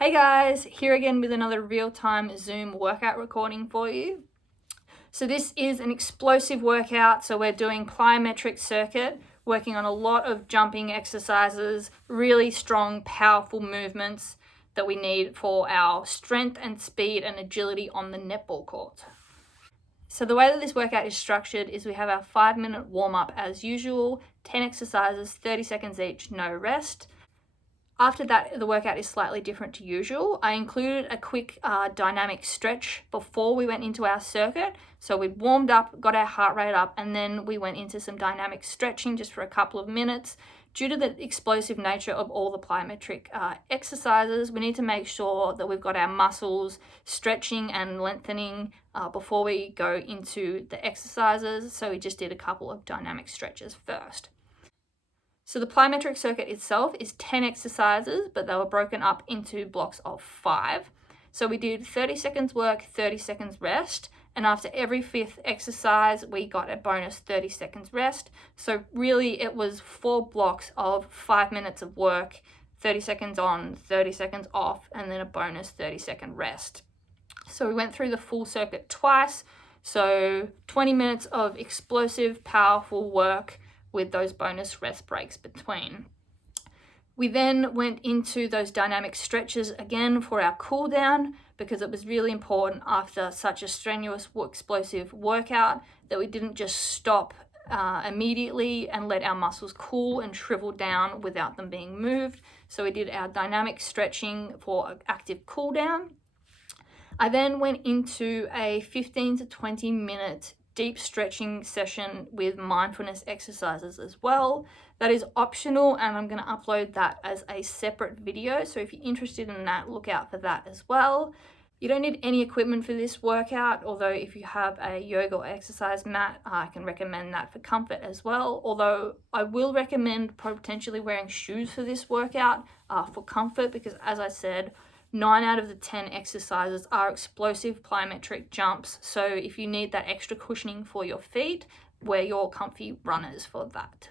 Hey guys, here again with another real-time Zoom workout recording for you. So this is an explosive workout, so we're doing plyometric circuit, working on a lot of jumping exercises, really strong, powerful movements that we need for our strength and speed and agility on the netball court. So the way that this workout is structured is we have our 5-minute warm-up as usual, 10 exercises, 30 seconds each, no rest. After that, the workout is slightly different to usual. I included a quick dynamic stretch before we went into our circuit. So we warmed up, got our heart rate up, and then we went into some dynamic stretching just for a couple of minutes. Due to the explosive nature of all the plyometric exercises, we need to make sure that we've got our muscles stretching and lengthening before we go into the exercises. So we just did a couple of dynamic stretches first. So the plyometric circuit itself is 10 exercises, but they were broken up into blocks of 5. So we did 30 seconds work, 30 seconds rest, and after every 5th exercise, we got a bonus 30 seconds rest. So really it was 4 blocks of 5 minutes of work, 30 seconds on, 30 seconds off, and then a bonus 30-second rest. So we went through the full circuit twice, so 20 minutes of explosive, powerful work with those bonus rest breaks between. We then went into those dynamic stretches again for our cool down because it was really important after such a strenuous, explosive workout that we didn't just stop immediately and let our muscles cool and shrivel down without them being moved. So we did our dynamic stretching for active cool down. I then went into a 15 to 20 minute deep stretching session with mindfulness exercises as well. That is optional, and I'm going to upload that as a separate video. So if you're interested in that, look out for that as well. You don't need any equipment for this workout, although if you have a yoga or exercise mat, I can recommend that for comfort as well. Although I will recommend potentially wearing shoes for this workout for comfort, because as I said, 9 out of the 10 exercises are explosive plyometric jumps. So if you need that extra cushioning for your feet, wear your comfy runners for that.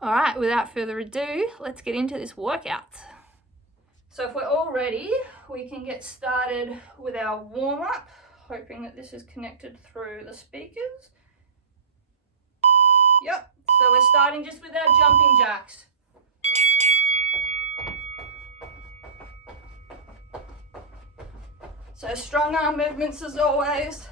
All right, without further ado, let's get into this workout. So if we're all ready, we can get started with our warm-up, hoping that this is connected through the speakers. Yep, so we're starting just with our jumping jacks. So strong arm movements as always.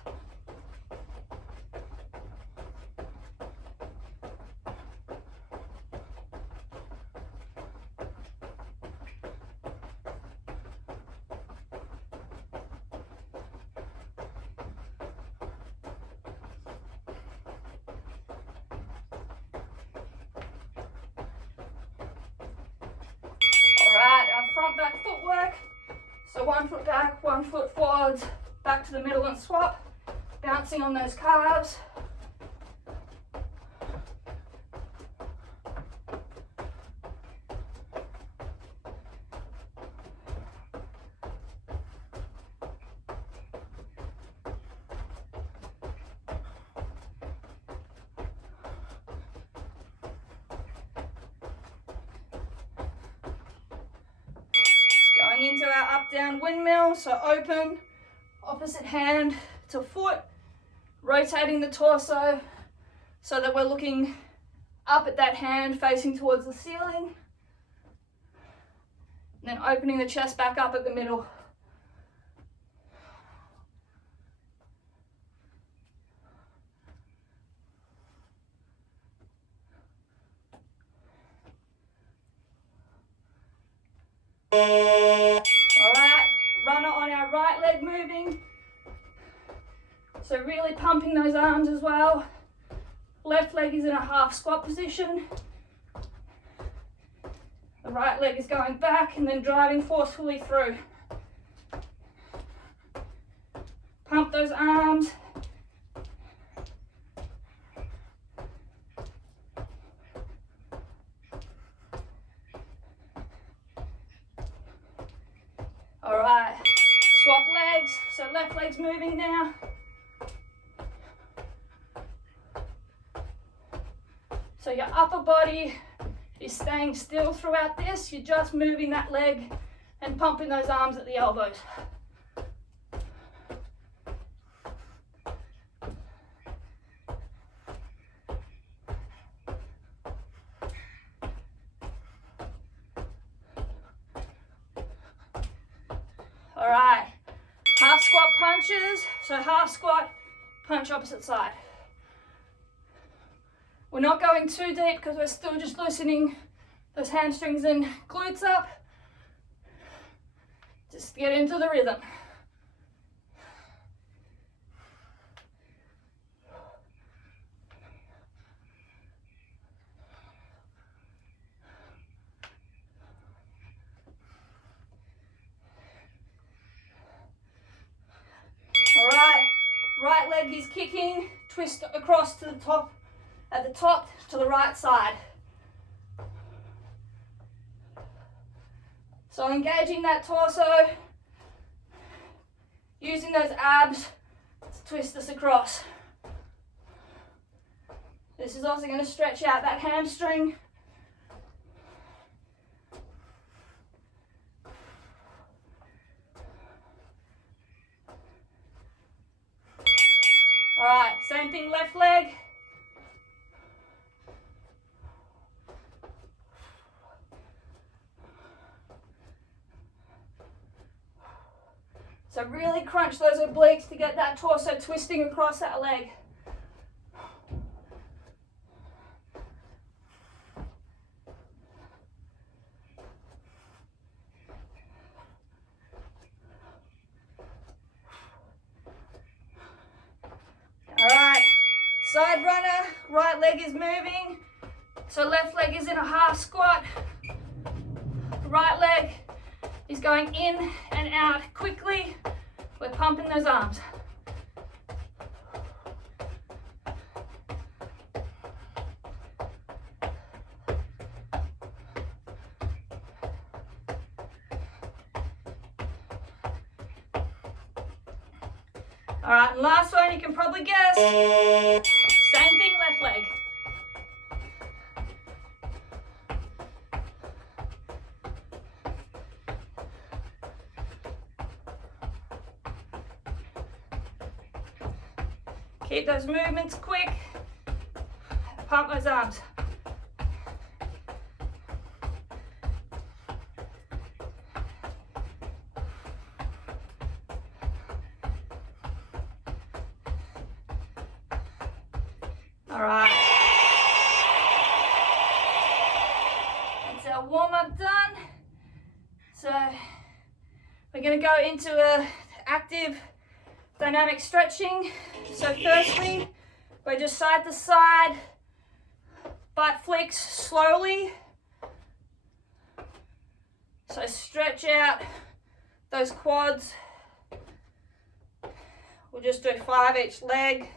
All right, our front back footwork. So 1 foot back, 1 foot forwards, back to the middle and swap, bouncing on those calves. Going into our up down windmill, so open, opposite hand to foot, rotating the torso so that we're looking up at that hand facing towards the ceiling, and then opening the chest back up at the middle. All right, runner on our right leg moving. So really pumping those arms as well. Left leg is in a half squat position. The right leg is going back and then driving forcefully through. Pump those arms. All right, swap legs. So left leg's moving now. So your upper body is staying still throughout this. You're just moving that leg and pumping those arms at the elbows. All right, half squat punches. So half squat, punch opposite side. We're not going too deep because we're still just loosening those hamstrings and glutes up. Just get into the rhythm. All right, right leg is kicking, twist across to the top, at the top to the right side. So engaging that torso, using those abs to twist us across. This is also going to stretch out that hamstring. All right, same thing, left leg. So really crunch those obliques to get that torso twisting across that leg. All right, side runner, right leg is moving. So left leg is in a half squat. Right leg is going in and out quickly. We're pumping those arms. All right, and last one, you can probably guess. Same thing, left leg. Keep those movements quick. Pump those arms. All right. That's our warm-up done. So we're going to go into a active dynamic stretching. So firstly, we're just side to side, butt flicks slowly. So stretch out those quads. We'll just do 5 each leg.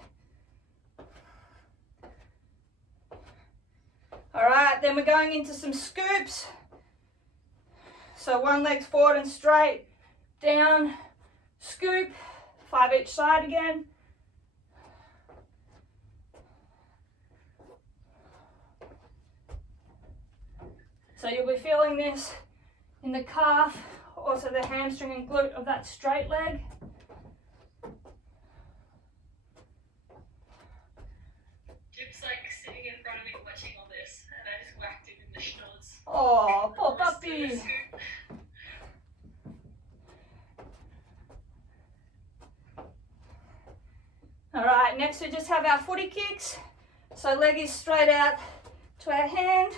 All right, then we're going into some scoops. So one leg's forward and straight, down, scoop, 5 each side again. So you'll be feeling this in the calf, also the hamstring and glute of that straight leg. Jim's like sitting in front of me watching all this, and I just whacked him in the schnoz. Oh, poor puppy. All right, next we just have our footy kicks. So leg is straight out to our hand.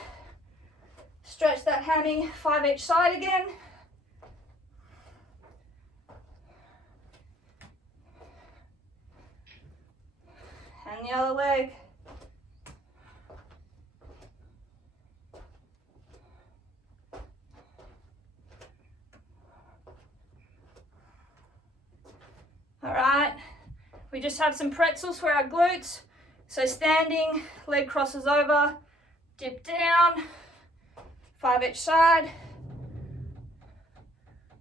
Stretch that hammy, 5 each side again. And the other leg. All right, we just have some pretzels for our glutes. So standing, leg crosses over, dip down, 5 each side.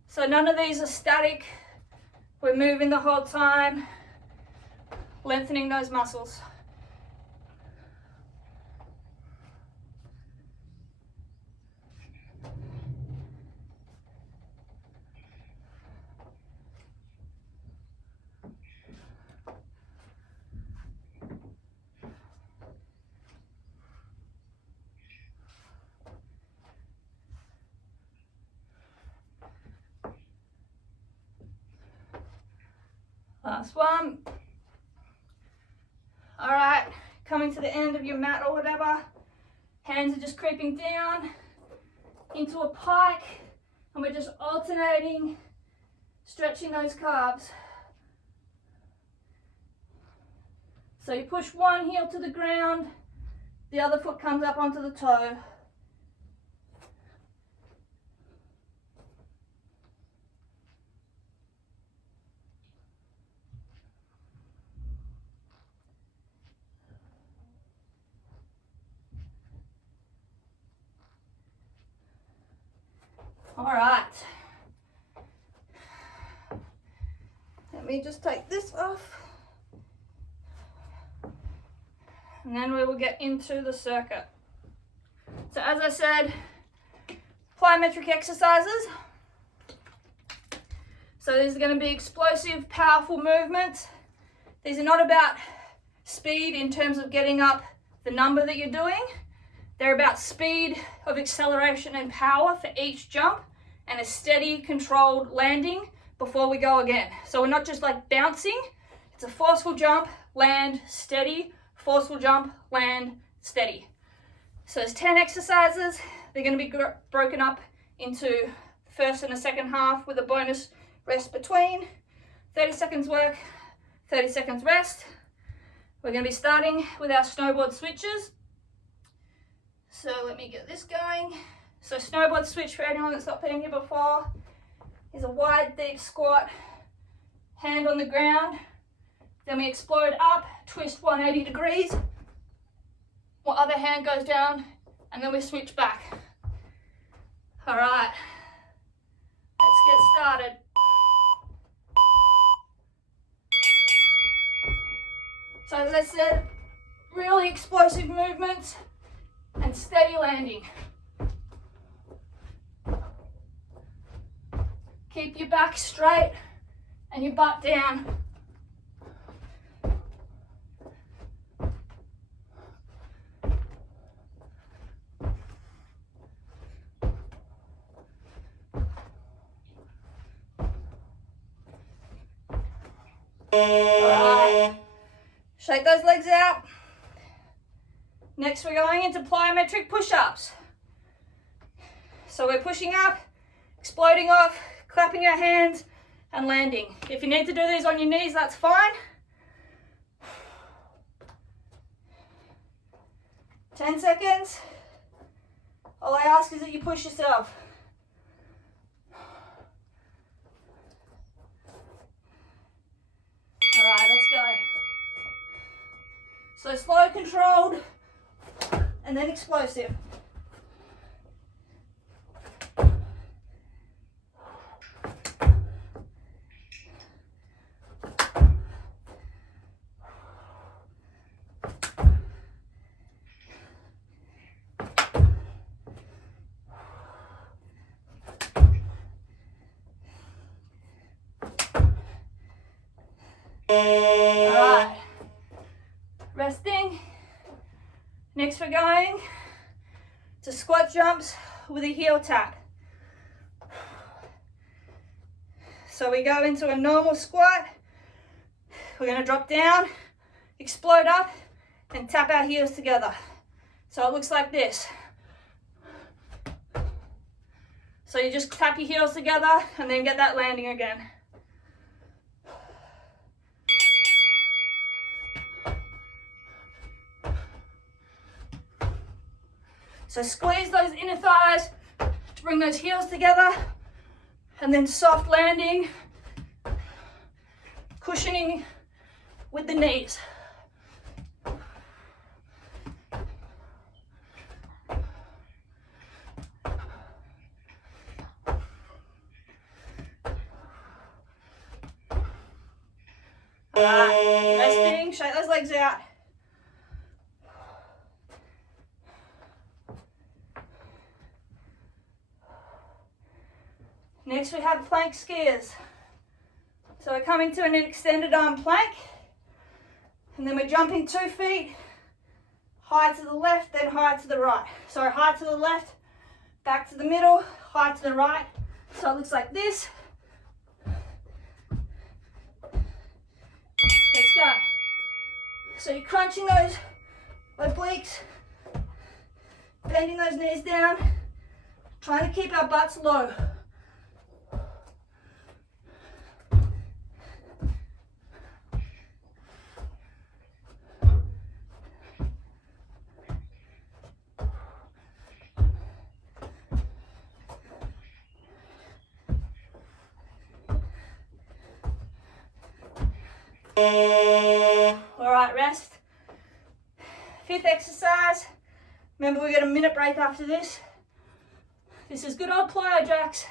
So none of these are static. We're moving the whole time, lengthening those muscles. Last one. All right, coming to the end of your mat or whatever. Hands are just creeping down into a pike, and we're just alternating, stretching those calves. So you push one heel to the ground, the other foot comes up onto the toe. All right. Let me just take this off. And then we will get into the circuit. So as I said, plyometric exercises. So these are going to be explosive, powerful movements. These are not about speed in terms of getting up the number that you're doing. They're about speed of acceleration and power for each jump and a steady, controlled landing before we go again. So we're not just like bouncing. It's a forceful jump, land, steady, forceful jump, land, steady. So there's 10 exercises. They're going to be broken up into first and a second half with a bonus rest between. 30 seconds work, 30 seconds rest. We're going to be starting with our snowboard switches. So let me get this going. So snowboard switch, for anyone that's not been here before, is a wide, deep squat, hand on the ground. Then we explode up, twist 180 degrees. One other hand goes down, and then we switch back. All right, let's get started. So as I said, really explosive movements and steady landing. Keep your back straight and your butt down. All right. Shake those legs out. Next, we're going into plyometric push-ups. So we're pushing up, exploding off, clapping our hands, and landing. If you need to do these on your knees, that's fine. 10 seconds. All I ask is that you push yourself. All right, let's go. So slow, controlled, and then explosive. All right, resting. Next we're going to squat jumps with a heel tap. So we go into a normal squat. We're going to drop down, explode up, and tap our heels together. So it looks like this. So you just tap your heels together and then get that landing again. So squeeze those inner thighs to bring those heels together, and then soft landing, cushioning with the knees. All right, resting, shake those legs out. Next we have plank skiers. So we're coming to an extended arm plank, and then we're jumping 2 feet, high to the left, then high to the right. So high to the left, back to the middle, high to the right. So it looks like this. Let's go. So you're crunching those obliques, bending those knees down, trying to keep our butts low. Alright, rest. Fifth exercise. Remember, we get a minute break after this. This is good old plyo jacks.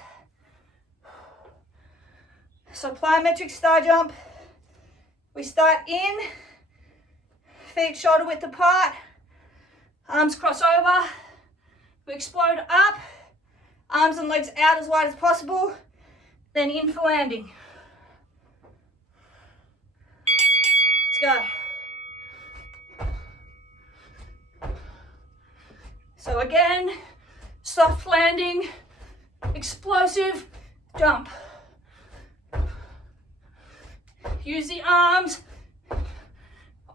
So plyometric star jump. We start in, feet shoulder width apart, arms cross over. We explode up, arms and legs out as wide as possible, then in for landing. Let's go. So again, soft landing, explosive jump. Use the arms,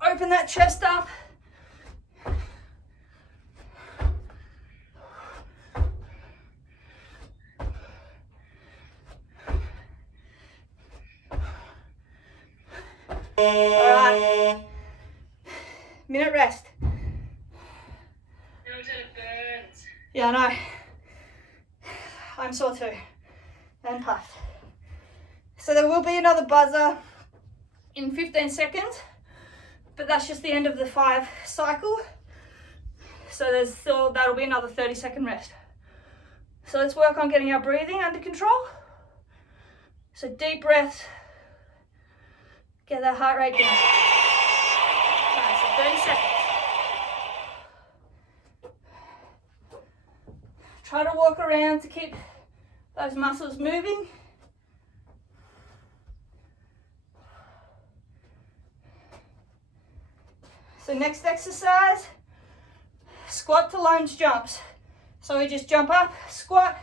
open that chest up. Alright, minute rest. No, it burns. Yeah, I know. I'm sore too, and puffed. So there will be another buzzer in 15 seconds, but that's just the end of the 5 cycle. So that'll be another 30-second rest. So let's work on getting our breathing under control. So deep breaths, get that heart rate down. Alright, so 30 seconds. Try to walk around to keep those muscles moving. So next exercise, squat to lunge jumps. So we just jump up, squat,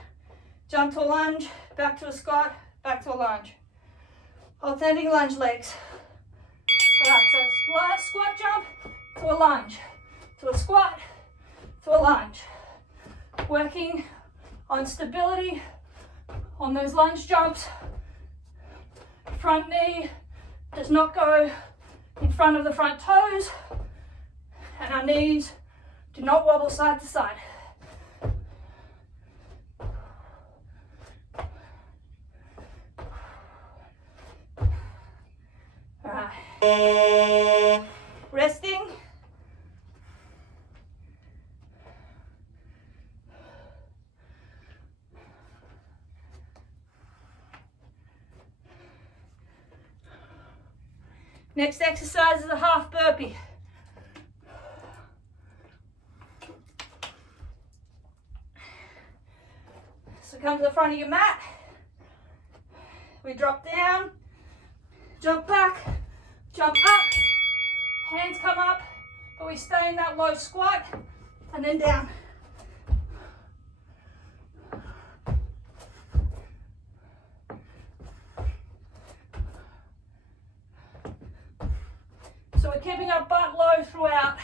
jump to a lunge, back to a squat, back to a lunge. Alternating lunge legs. Alright, so squat jump to a lunge, to a squat, to a lunge. Working on stability on those lunge jumps. Front knee does not go in front of the front toes, and our knees do not wobble side to side. Alright. Resting. Next exercise is a half burpee. So come to the front of your mat. We drop down, jump back, jump up, hands come up, but we stay in that low squat, and then down. So we're keeping our butt low throughout.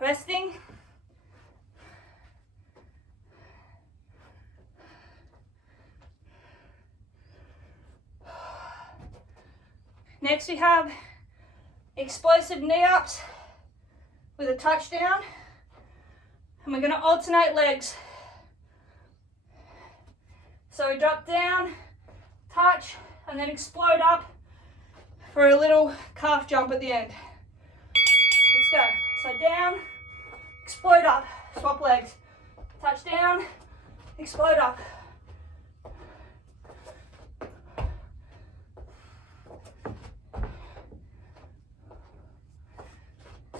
Resting. Next we have explosive knee ups with a touchdown, and we're going to alternate legs. So we drop down, touch, and then explode up for a little calf jump at the end. Let's go. So down, explode up, swap legs. Touch down, explode up.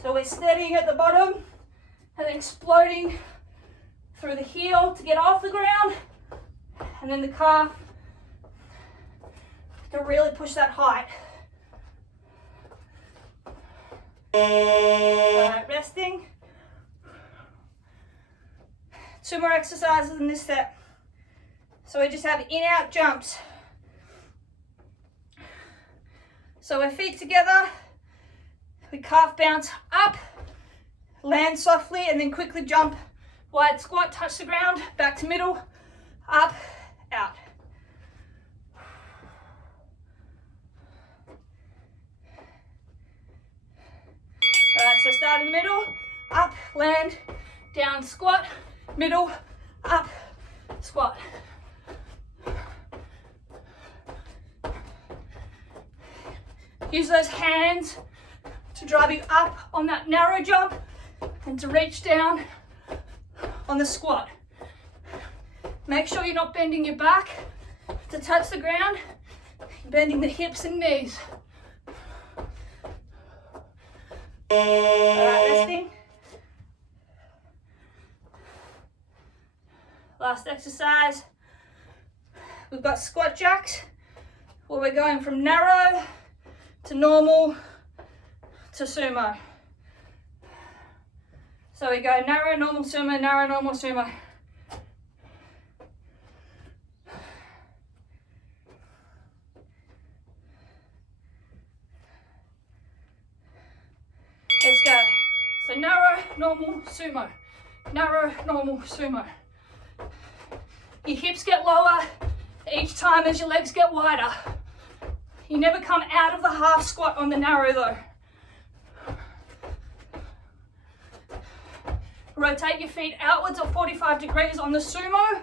So we're steadying at the bottom and then exploding through the heel to get off the ground, and then the calf to really push that height. Alright, resting. 2 more exercises in this set. So we just have in-out jumps. So we're feet together, we calf bounce up, land softly, and then quickly jump, wide squat, touch the ground, back to middle, up, out. Alright, so start in the middle, up, land, down, squat, middle, up, squat. Use those hands to drive you up on that narrow jump and to reach down on the squat. Make sure you're not bending your back to touch the ground, bending the hips and knees. Alright, resting. Last exercise. We've got squat jacks where we're going from narrow to normal to sumo. So we go narrow, normal, sumo, narrow, normal, sumo. Let's go. So narrow, normal, sumo. Narrow, normal, sumo. Your hips get lower each time as your legs get wider. You never come out of the half squat on the narrow though. Rotate your feet outwards at 45 degrees on the sumo.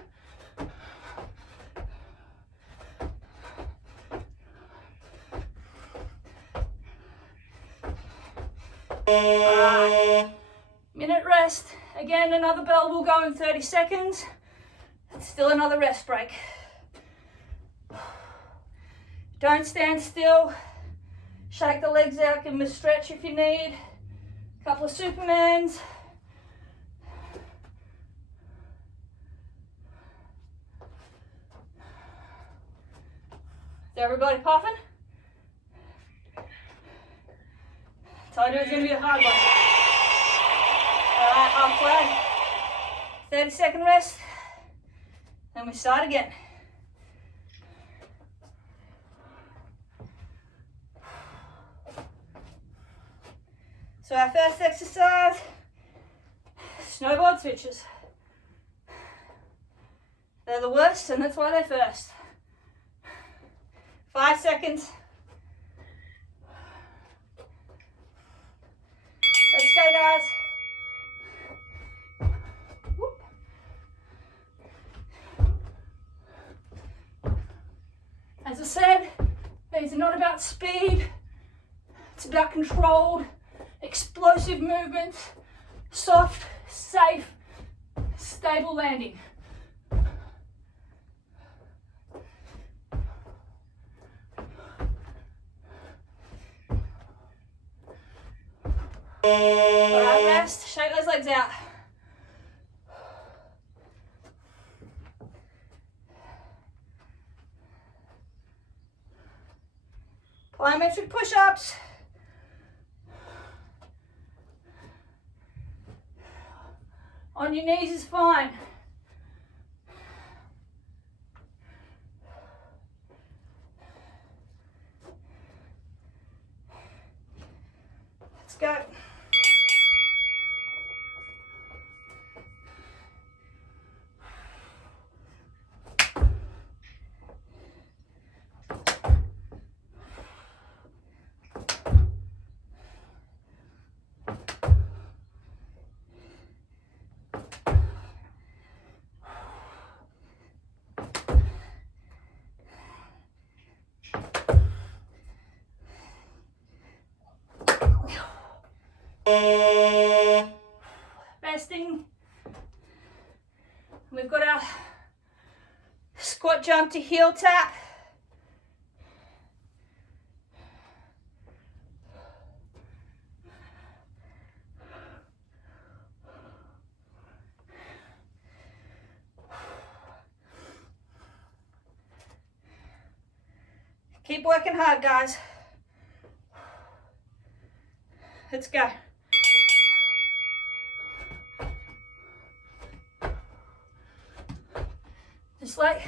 Alright, minute rest. Again, another bell will go in 30 seconds. Still another rest break. Don't stand still. Shake the legs out, give them a stretch if you need. A couple of Supermans. Is everybody puffing? Told you it was going to be a hard one. Alright, halfway. 30-second rest. Then we start again. So our first exercise, snowboard switches. They're the worst and that's why they're first. 5 seconds. Let's go, guys. Whoop. As I said, these are not about speed. It's about controlled, explosive movements, soft, safe, stable landing. Alright, rest, shake those legs out. Plyometric push-ups. On your knees is fine. Let's go. Resting. We've got our squat jump to heel tap. Keep working hard, guys. Let's go. Just like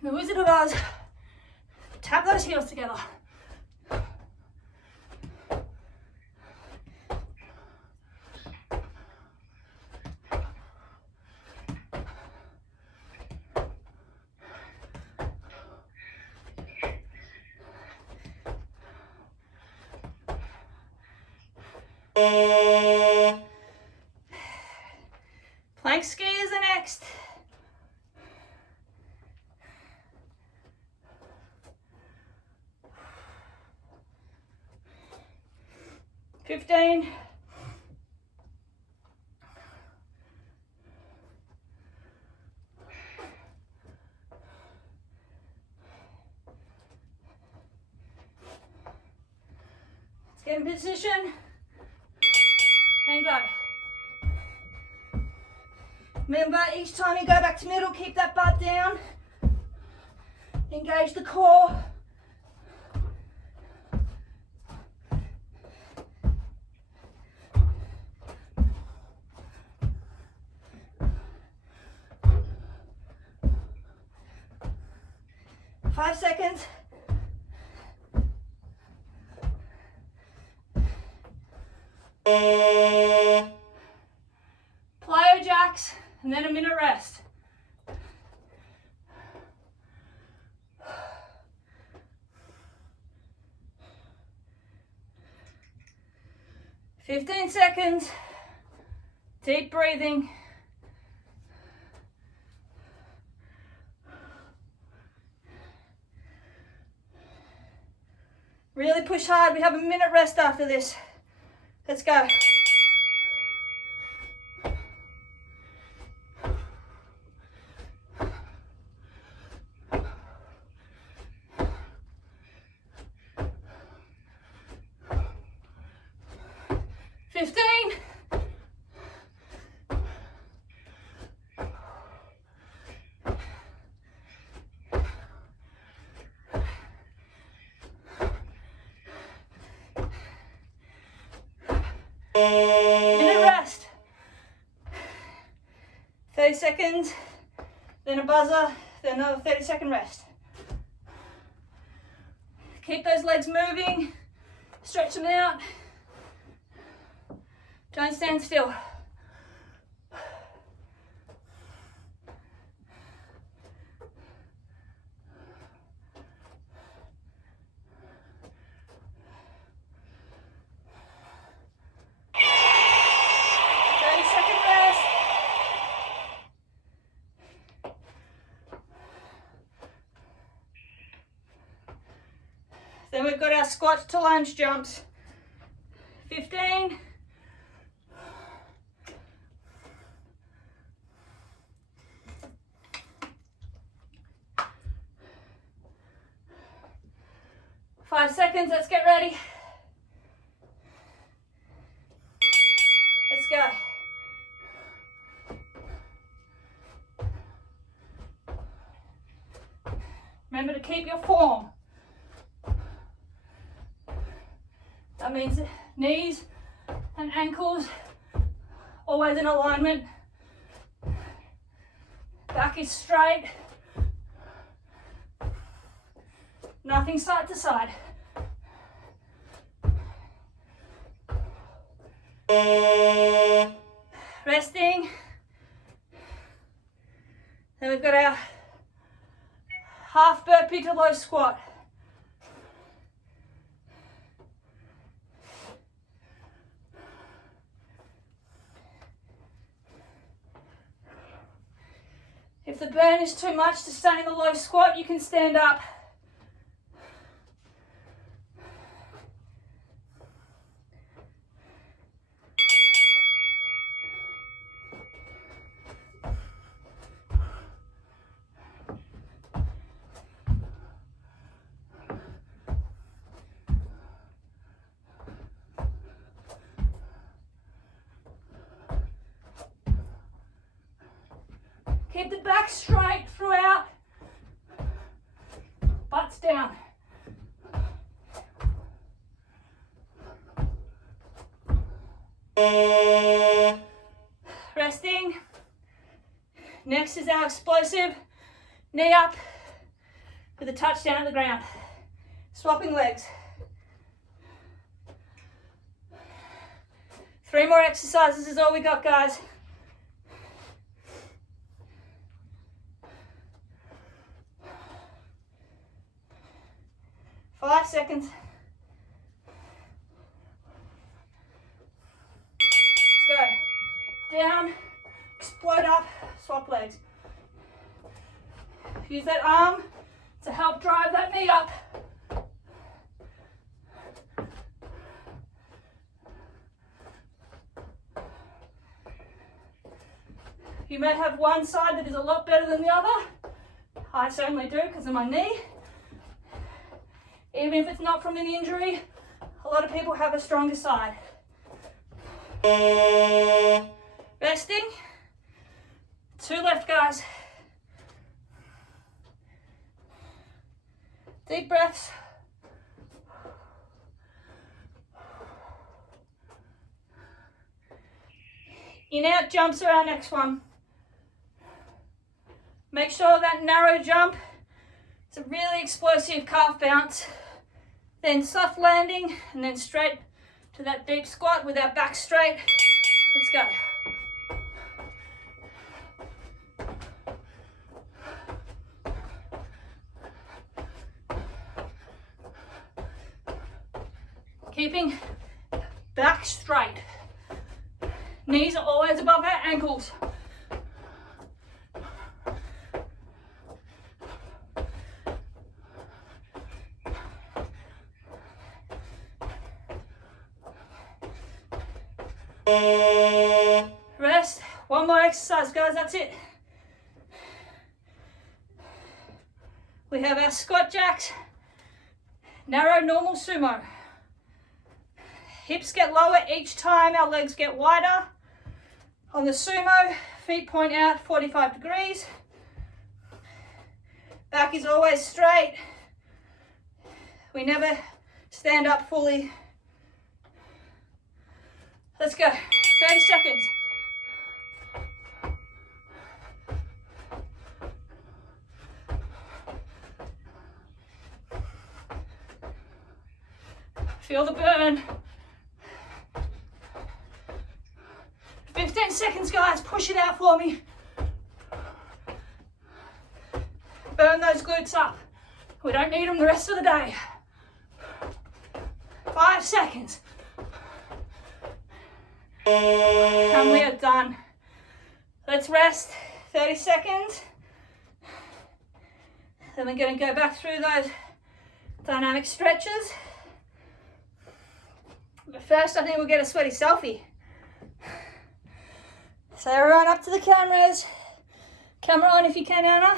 the Wizard of Oz, tap those heels together. Plank skis are next. Fifteen. Let's get in position and go. Remember, each time you go back to middle, keep that butt down. Engage the core. Five seconds. Plyo jacks, and then a minute rest. $15 seconds. Deep breathing. Really push hard. We have a minute rest after this. Let's go. Minute rest. 30 seconds, then a buzzer, then another 30-second rest. Keep those legs moving, stretch them out. Don't stand still. Then we've got our squat to lunge jumps. 15. Five seconds, let's get ready. Let's go. Remember to keep your form. That means knees and ankles always in alignment. Back is straight. Nothing side to side. Resting. Then we've got our half burpee to low squat. If the burn is too much to stay in the low squat, you can stand up. Keep the back straight throughout. Butts down. Resting. Next is our explosive knee up with a touchdown at the ground. Swapping legs. 3 more exercises is all we got, guys. Five seconds. Let's go. Down, explode up, swap legs. Use that arm to help drive that knee up. You may have one side that is a lot better than the other. I certainly do because of my knee. Even if it's not from an injury, a lot of people have a stronger side. Resting. 2 left, guys. Deep breaths. In out jumps are our next one. Make sure that narrow jump is a really explosive calf bounce. Then soft landing and then straight to that deep squat with our back straight. Let's go. Keeping back straight. Knees are always above our ankles. Rest. 1 more exercise, guys, that's it. We have our squat jacks, narrow normal sumo. Hips get lower each time our legs get wider. On the sumo, feet point out 45 degrees. Back is always straight. We never stand up fully. Let's go. 30 seconds. Feel the burn. 15 seconds, guys. Push it out for me. Burn those glutes up. We don't need them the rest of the day. 5 seconds. And we are done. Let's rest 30 seconds. Then we're going to go back through those dynamic stretches. But first, I think we'll get a sweaty selfie. So everyone up to the cameras. Camera on if you can, Anna.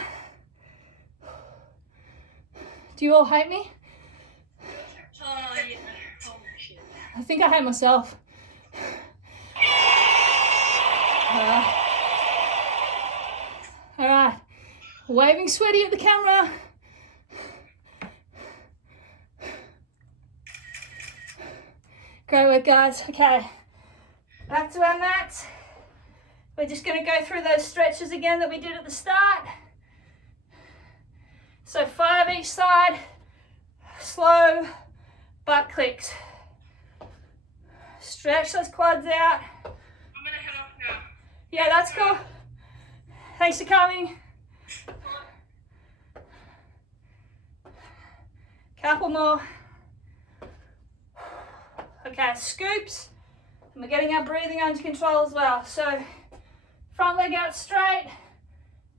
Do you all hate me? Oh, yeah. Oh, shit. I think I hate myself. All right, waving sweaty at the camera. Great work, guys. Okay, back to our mats. We're just going to go through those stretches again that we did at the start. So 5 each side, slow butt clicks. Stretch those quads out. I'm gonna head off now. Yeah, that's cool. Thanks for coming. Couple more. Okay, scoops. And we're getting our breathing under control as well. So front leg out straight,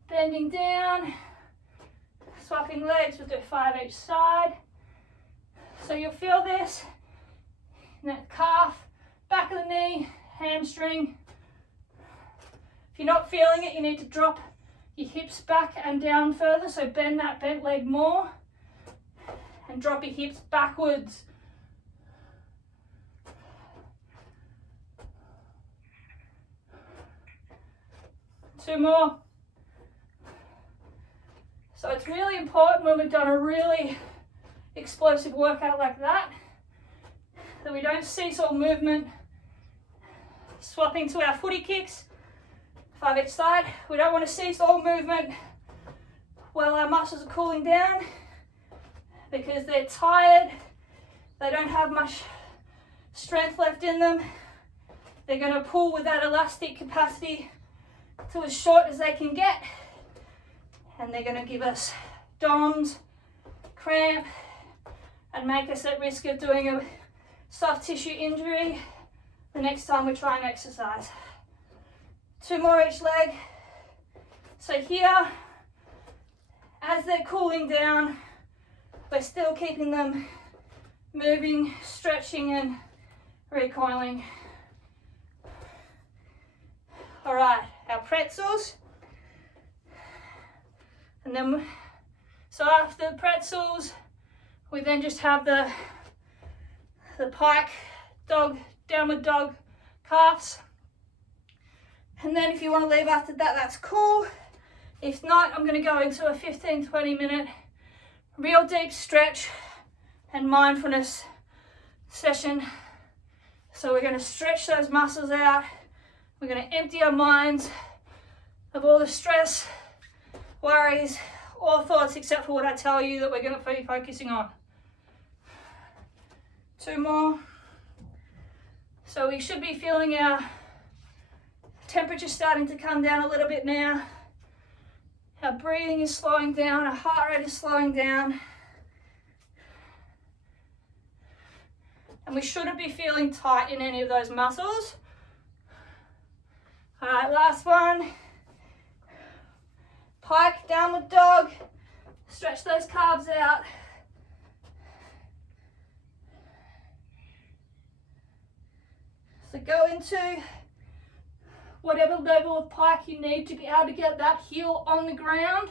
bending down, swapping legs. We'll do 5 each side. So you'll feel this in that calf, back of the knee, hamstring. If you're not feeling it, you need to drop your hips back and down further. So bend that bent leg more and drop your hips backwards. Two more. So it's really important when we've done a really explosive workout like that, that we don't cease all movement swapping to our footy kicks, 5 each side. We don't want to cease all movement while our muscles are cooling down because they're tired, they don't have much strength left in them. They're going to pull with that elastic capacity to as short as they can get, and they're going to give us DOMS, cramp, and make us at risk of doing a soft tissue injury the next time we try and exercise. 2 more each leg. So here, as they're cooling down, we're still keeping them moving, stretching and recoiling. All right, our pretzels. And then, so after the pretzels, we then just have the pike dog, downward dog calves. And then if you want to leave after that, that's cool. If not, I'm going to go into a 15-20 minute real deep stretch and mindfulness session. So we're going to stretch those muscles out. We're going to empty our minds of all the stress, worries, all thoughts except for what I tell you that we're going to be focusing on. 2 more. So we should be feeling our temperature starting to come down a little bit now. Our breathing is slowing down, our heart rate is slowing down. And we shouldn't be feeling tight in any of those muscles. All right, last one. Pike, downward dog. Stretch those calves out. So go into whatever level of pike you need to be able to get that heel on the ground.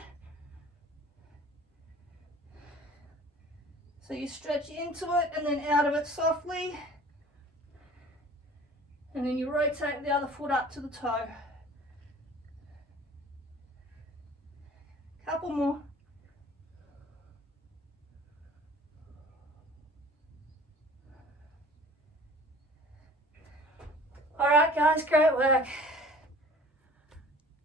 So you stretch into it and then out of it softly. And then you rotate the other foot up to the toe. Couple more. All right, guys, great work.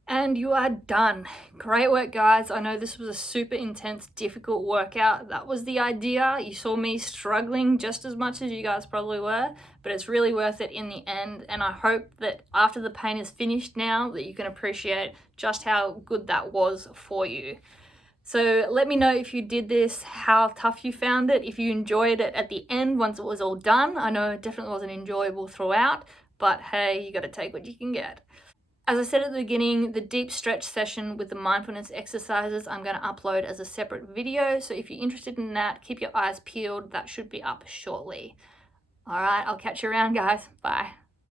And you are done. Great work, guys. I know this was a super intense, difficult workout. That was the idea. You saw me struggling just as much as you guys probably were, but it's really worth it in the end. And I hope that after the pain is finished now, that you can appreciate just how good that was for you. So let me know if you did this, how tough you found it, if you enjoyed it at the end once it was all done. I know it definitely wasn't enjoyable throughout, but hey, you got to take what you can get. As I said at the beginning, the deep stretch session with the mindfulness exercises I'm going to upload as a separate video. So if you're interested in that, keep your eyes peeled. That should be up shortly. All right, I'll catch you around, guys. Bye.